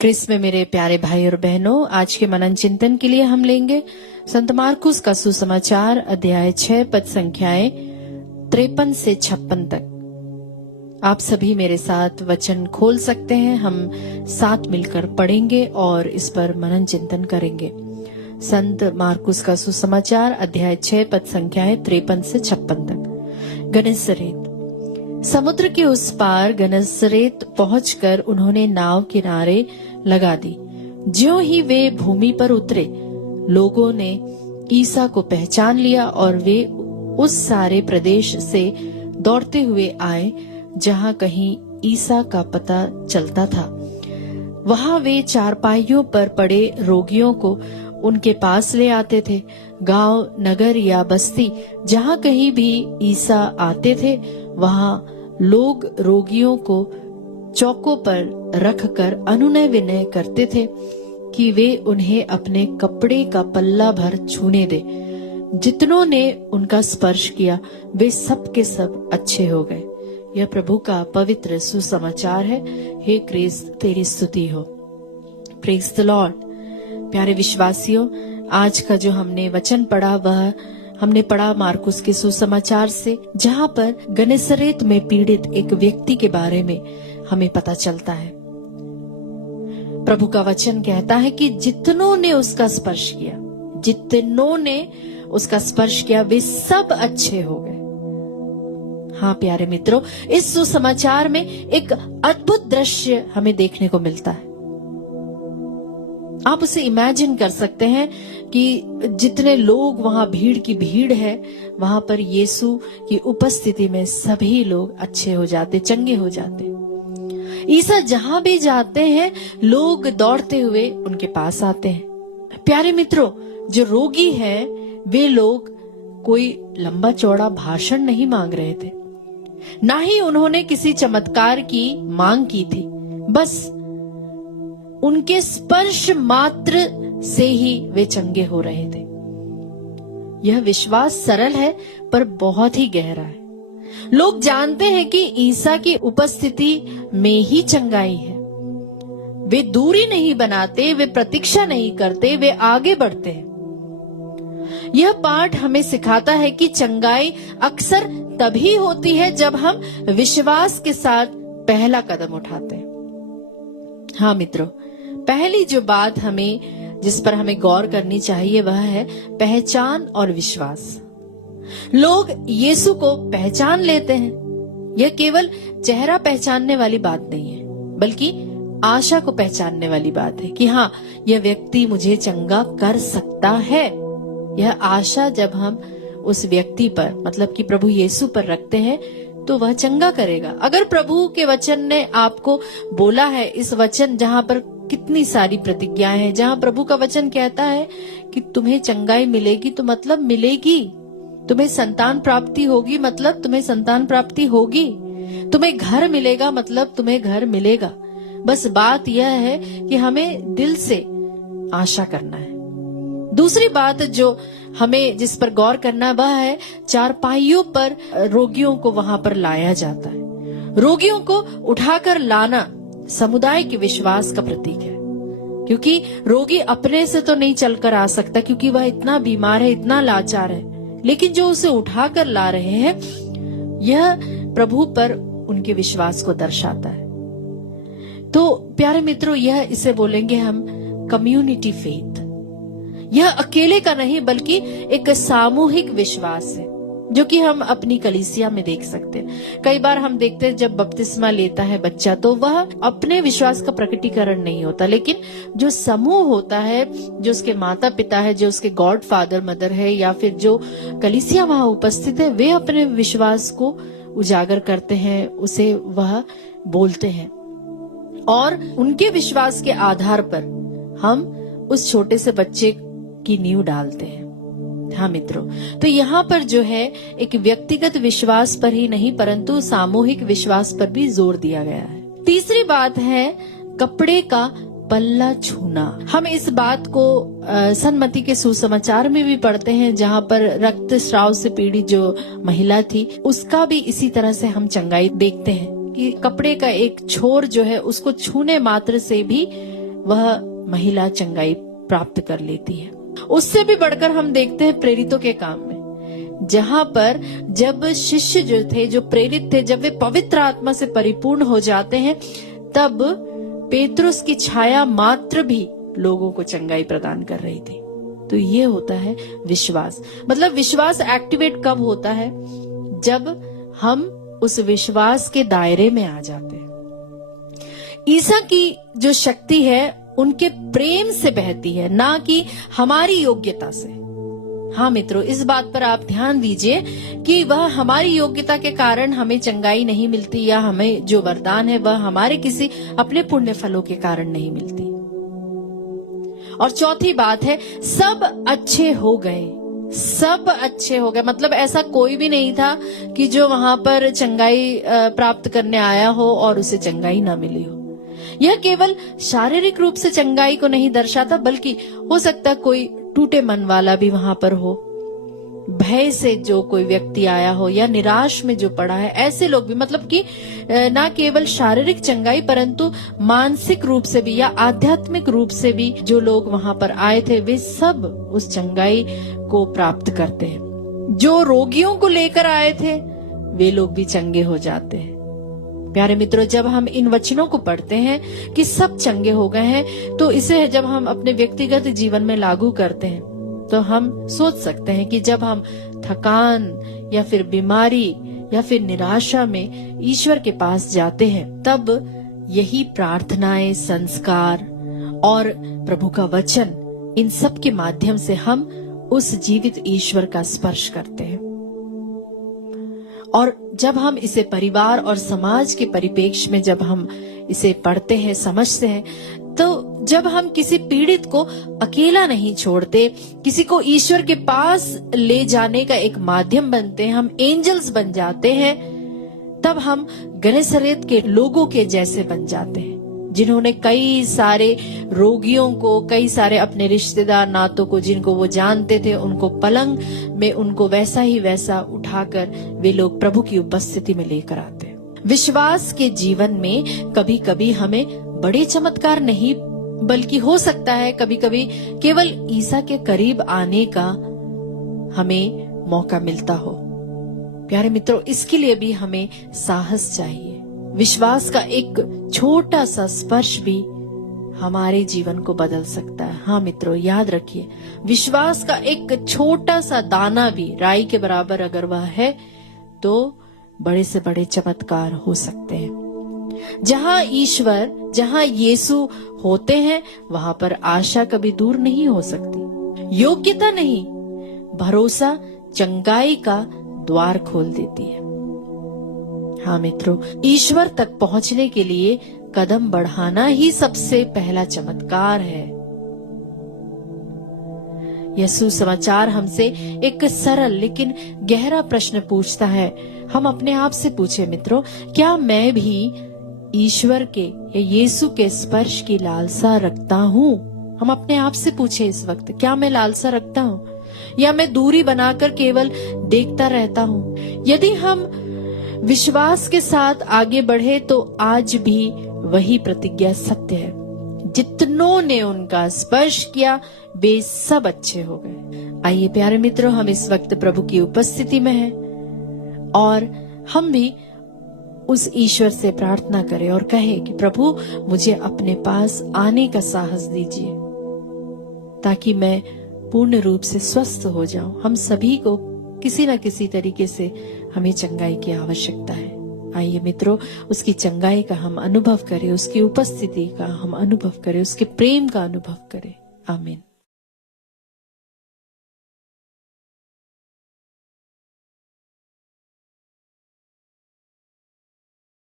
Chris में मेरे प्यारे भाई और बहनों, आज के मनन चिंतन के लिए हम लेंगे संत मार्कुस का सुसमाचार अध्याय 6 पद संख्याएं 53 से 56 तक। आप सभी मेरे साथ वचन खोल सकते हैं, हम साथ मिलकर पढ़ेंगे और इस पर मनन चिंतन करेंगे। संत मार्कुस का सुसमाचार अध्याय 6 पद संख्याएं 53 से 56 तक। गन्नेसरेत। समुद्र के उस पार गन्नेसरेत पहुंचकर उन्होंने नाव किनारे लगा दी। ज्यों ही वे भूमि पर उतरे, लोगों ने ईसा को पहचान लिया और वे उस सारे प्रदेश से दौड़ते हुए आए जहां कहीं ईसा का पता चलता था। वहां वे चारपाइयों पर पड़े रोगियों को उनके पास ले आते थे। गांव, नगर या बस्ती जहां कहीं भी ईसा आते थे, वहां लोग रोगियों को चौकों पर रखकर अनुनय विनय करते थे कि वे उन्हें अपने कपड़े का पल्ला भर छूने दे। जितनों ने उनका स्पर्श किया वे सब के सब अच्छे हो गए। यह प्रभु का पवित्र सुसमाचार है। हे क्रिस्त, तेरी स्तुति हो। Praise the Lord. प्यारे विश्वासियों, आज का जो हमने वचन पढ़ा वह हमने पढ़ा मार्कुस के सुसमाचार से, जहां पर गन्नेसरेत में पीड़ित एक व्यक्ति के बारे में हमें पता चलता है। प्रभु का वचन कहता है कि जितनों ने उसका स्पर्श किया वे सब अच्छे हो गए। हाँ प्यारे मित्रों, इस सुसमाचार में एक अद्भुत दृश्य हमें देखने को मिलता है। आप उसे इमेजिन कर सकते हैं कि जितने लोग, वहां भीड़ की भीड़ है, वहां पर यीशु की उपस्थिति में सभी लोग अच्छे हो जाते, चंगे हो जाते। ईसा जहां भी जाते हैं, लोग दौड़ते हुए उनके पास आते हैं। प्यारे मित्रों, जो रोगी हैं, वे लोग कोई लंबा चौड़ा भाषण नहीं मांग रहे थे, ना ही उन्होंने किसी चमत्कार की मांग की थी। बस उनके स्पर्श मात्र से ही वे चंगे हो रहे थे। यह विश्वास सरल है पर बहुत ही गहरा है। लोग जानते हैं कि ईसा की उपस्थिति में ही चंगाई है। वे दूरी नहीं बनाते, वे प्रतीक्षा नहीं करते, वे आगे बढ़ते हैं। यह पाठ हमें सिखाता है कि चंगाई अक्सर तभी होती है जब हम विश्वास के साथ पहला कदम उठाते हैं। हाँ मित्रों, पहली जो बात जिस पर हमें गौर करनी चाहिए वह है पहचान और विश्वास। लोग यीशु को पहचान लेते हैं। यह केवल चेहरा पहचानने वाली बात नहीं है, बल्कि आशा को पहचानने वाली बात है कि हाँ, यह व्यक्ति मुझे चंगा कर सकता है। यह आशा जब हम उस व्यक्ति पर, मतलब कि प्रभु यीशु पर रखते हैं, तो वह चंगा करेगा। अगर प्रभु के वचन ने आपको बोला है, इस वचन जहां पर कितनी सारी प्रतिज्ञाएं हैं, जहां प्रभु का वचन कहता है कि तुम्हें चंगाई मिलेगी, तो मतलब मिलेगी। तुम्हें संतान प्राप्ति होगी, मतलब तुम्हें संतान प्राप्ति होगी। तुम्हें घर मिलेगा, मतलब तुम्हें घर मिलेगा। बस बात यह है कि हमें दिल से आशा करना है। दूसरी बात जो हमें जिस पर गौर करना वह है चारपाइयों पर रोगियों को वहां पर लाया जाता है। रोगियों को उठाकर लाना समुदाय के विश्वास का प्रतीक है, क्योंकि रोगी अपने से तो नहीं चलकर आ सकता, क्योंकि वह इतना बीमार है, इतना लाचार है। लेकिन जो उसे उठाकर ला रहे हैं, यह प्रभु पर उनके विश्वास को दर्शाता है। तो प्यारे मित्रों, इसे बोलेंगे हम कम्युनिटी फेथ। यह अकेले का नहीं बल्कि एक सामूहिक विश्वास है, जो कि हम अपनी कलीसिया में देख सकते हैं। कई बार हम देखते हैं जब बपतिस्मा लेता है बच्चा, तो वह अपने विश्वास का प्रकटीकरण नहीं होता, लेकिन जो समूह होता है, जो उसके माता पिता है, जो उसके गॉड फादर मदर है, या फिर जो कलीसिया वहां उपस्थित है, वे अपने विश्वास को उजागर करते हैं, उसे वह बोलते हैं, और उनके विश्वास के आधार पर हम उस छोटे से बच्चे की नींव डालते हैं। हाँ मित्रों, तो यहाँ पर जो है एक व्यक्तिगत विश्वास पर ही नहीं परंतु सामूहिक विश्वास पर भी जोर दिया गया है। तीसरी बात है कपड़े का पल्ला छूना। हम इस बात को सन्मति के सुसमाचार में भी पढ़ते हैं, जहाँ पर रक्तस्राव से पीड़ित जो महिला थी, उसका भी इसी तरह से हम चंगाई देखते हैं कि कपड़े का एक छोर जो है उसको छूने मात्र से भी वह महिला चंगाई प्राप्त कर लेती है। उससे भी बढ़कर हम देखते हैं प्रेरितों के काम में, जहां पर जब शिष्य जो थे, जो प्रेरित थे, जब वे पवित्र आत्मा से परिपूर्ण हो जाते हैं, तब पेतरुस की छाया मात्र भी लोगों को चंगाई प्रदान कर रही थी। तो ये होता है विश्वास। मतलब विश्वास एक्टिवेट कब होता है? जब हम उस विश्वास के दायरे में आ जाते हैं। ईसा की जो शक्ति है उनके प्रेम से बहती है, ना कि हमारी योग्यता से। हाँ मित्रों, इस बात पर आप ध्यान दीजिए कि वह हमारी योग्यता के कारण हमें चंगाई नहीं मिलती, या हमें जो वरदान है वह हमारे किसी अपने पुण्य फलों के कारण नहीं मिलती। और चौथी बात है, सब अच्छे हो गए। सब अच्छे हो गए मतलब ऐसा कोई भी नहीं था कि जो वहां पर चंगाई प्राप्त करने आया हो और उसे चंगाई ना मिली हो। यह केवल शारीरिक रूप से चंगाई को नहीं दर्शाता, बल्कि हो सकता कोई टूटे मन वाला भी वहां पर हो, भय से जो कोई व्यक्ति आया हो, या निराश में जो पड़ा है, ऐसे लोग भी। मतलब कि ना केवल शारीरिक चंगाई परंतु मानसिक रूप से भी या आध्यात्मिक रूप से भी जो लोग वहां पर आए थे, वे सब उस चंगाई को प्राप्त करते हैं। जो रोगियों को लेकर आए थे वे लोग भी चंगे हो जाते हैं। प्यारे मित्रों, जब हम इन वचनों को पढ़ते हैं कि सब चंगे हो गए हैं, तो इसे जब हम अपने व्यक्तिगत जीवन में लागू करते हैं तो हम सोच सकते हैं कि जब हम थकान या फिर बीमारी या फिर निराशा में ईश्वर के पास जाते हैं, तब यही प्रार्थनाएं, संस्कार और प्रभु का वचन, इन सब के माध्यम से हम उस जीवित ईश्वर का स्पर्श करते हैं। और जब हम इसे परिवार और समाज के परिप्रेक्ष्य में जब हम इसे पढ़ते हैं, समझते हैं, तो जब हम किसी पीड़ित को अकेला नहीं छोड़ते, किसी को ईश्वर के पास ले जाने का एक माध्यम बनते हैं, हम एंजल्स बन जाते हैं, तब हम गनेसरेत के लोगों के जैसे बन जाते हैं, जिन्होंने कई सारे रोगियों को, कई सारे अपने रिश्तेदार नातों को, जिनको वो जानते थे, उनको पलंग में उनको वैसा ही वैसा उठाकर वे लोग प्रभु की उपस्थिति में लेकर आते हैं। विश्वास के जीवन में कभी कभी हमें बड़े चमत्कार नहीं, बल्कि हो सकता है कभी कभी केवल ईसा के करीब आने का हमें मौका मिलता हो। प्यारे मित्रों, इसके लिए भी हमें साहस चाहिए। विश्वास का एक छोटा सा स्पर्श भी हमारे जीवन को बदल सकता है। हाँ मित्रों, याद रखिए, विश्वास का एक छोटा सा दाना भी, राई के बराबर अगर वह है, तो बड़े से बड़े चमत्कार हो सकते हैं। जहां ईश्वर, जहां यीशु होते हैं, वहां पर आशा कभी दूर नहीं हो सकती। योग्यता नहीं, भरोसा चंगाई का द्वार खोल देती है। हाँ मित्रों, ईश्वर तक पहुंचने के लिए कदम बढ़ाना ही सबसे पहला चमत्कार है। यीशु समाचार हमसे एक सरल लेकिन गहरा प्रश्न पूछता है। हम अपने आप से पूछे मित्रों, क्या मैं भी ईश्वर के या यीशु के स्पर्श की लालसा रखता हूँ? हम अपने आप से पूछे इस वक्त, क्या मैं लालसा रखता हूँ, या मैं दूरी बनाकर केवल देखता रहता हूँ? यदि हम विश्वास के साथ आगे बढ़े तो आज भी वही प्रतिज्ञा सत्य है, जितनों ने उनका स्पर्श किया वे सब अच्छे हो गए। आइए प्यारे मित्रों, हम इस वक्त प्रभु की उपस्थिति में हैं और हम भी उस ईश्वर से प्रार्थना करें और कहें कि प्रभु, मुझे अपने पास आने का साहस दीजिए ताकि मैं पूर्ण रूप से स्वस्थ हो जाऊं। हम सभी को किसी न किसी तरीके से हमें चंगाई की आवश्यकता है। आइए मित्रों, उसकी चंगाई का हम अनुभव करें, उसकी उपस्थिति का हम अनुभव करें, उसके प्रेम का अनुभव करें। आमीन।